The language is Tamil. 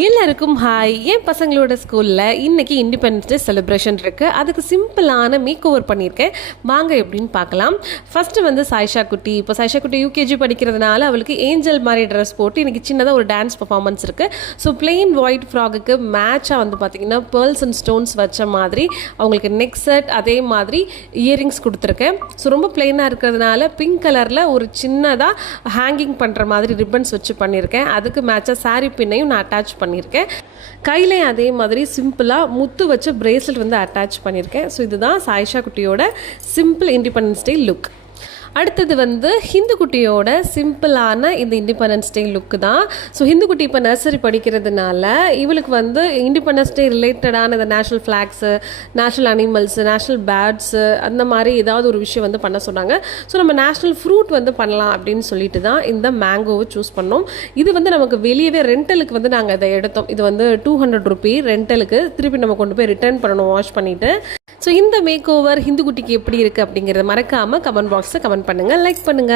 எல்லாருக்கும் ஹாய். என் பசங்களோட ஸ்கூலில் இன்றைக்கி இண்டிபெண்டன்ஸ் டே செலிப்ரேஷன் இருக்குது. அதுக்கு சிம்பிளான மேக் ஓவர் பண்ணியிருக்கேன். வாங்க எப்படின்னு பார்க்கலாம். ஃபஸ்ட்டு வந்து சாய்ஷா குட்டி. இப்போ சாய்ஷா குட்டி யூகேஜி படிக்கிறதுனால அவளுக்கு ஏஞ்சல் மாதிரி ட்ரெஸ் போட்டு இன்றைக்கி சின்னதாக ஒரு டான்ஸ் பர்ஃபார்மன்ஸ் இருக்குது. ஸோ பிளெயின் ஒயிட் ஃப்ராகுக்கு மேட்சாக வந்து பார்த்திங்கன்னா பேர்ல்ஸ் அண்ட் ஸ்டோன்ஸ் வச்ச மாதிரி அவங்களுக்கு நெக் செட், அதே மாதிரி இயரிங்ஸ் கொடுத்துருக்கேன். ஸோ ரொம்ப பிளெயினாக இருக்கிறதுனால பிங்க் கலரில் ஒரு சின்னதாக ஹேங்கிங் பண்ணுற மாதிரி ரிப்பன்ஸ் வச்சு பண்ணியிருக்கேன். அதுக்கு மேட்சாக சாரீ பின்னையும் நான் அட்டாச் பண்ணியிருக்கேன். கையிலே அதே மாதிரி சிம்பிளாக முத்து வச்ச பிரேஸ்லெட் வந்து அட்டாச் பண்ணியிருக்கேன். ஸோ இதுதான் சாய்ஷா குட்டியோட சிம்பிள் இண்டிபெண்டன்ஸ் டே லுக். அடுத்தது வந்து ஹிந்து குட்டியோட சிம்பிளான இந்த இண்டிபெண்டன்ஸ் டே லுக்கு தான். ஸோ ஹிந்து குட்டி இப்போ நர்சரி படிக்கிறதுனால இவளுக்கு வந்து இண்டிபெண்டன்ஸ் டே ரிலேட்டடான இந்த national flags, national animals, national birds, அந்த மாதிரி ஏதாவது ஒரு விஷயம் வந்து பண்ண சொன்னாங்க. ஸோ நம்ம நேஷ்னல் ஃப்ரூட் வந்து பண்ணலாம் அப்படின்னு சொல்லிட்டு தான் இந்த மேங்கோவை சூஸ் பண்ணோம். இது வந்து நமக்கு வெளியவே ரெண்டலுக்கு வந்து நாங்கள் இதை எடுத்தோம். இது வந்து 200 ரூபி ரெண்டலுக்கு. திருப்பி நம்ம கொண்டு போய் ரிட்டர்ன் பண்ணணும் வாஷ் பண்ணிவிட்டு. ஸோ இந்த மேக் ஓவர் ஹிந்து குட்டிக்கு எப்படி இருக்குது அப்படிங்கிறத மறக்காமல் கமெண்ட் பாக்ஸில் கமெண்ட் பண்ணுங்கள், லைக் பண்ணுங்கள்.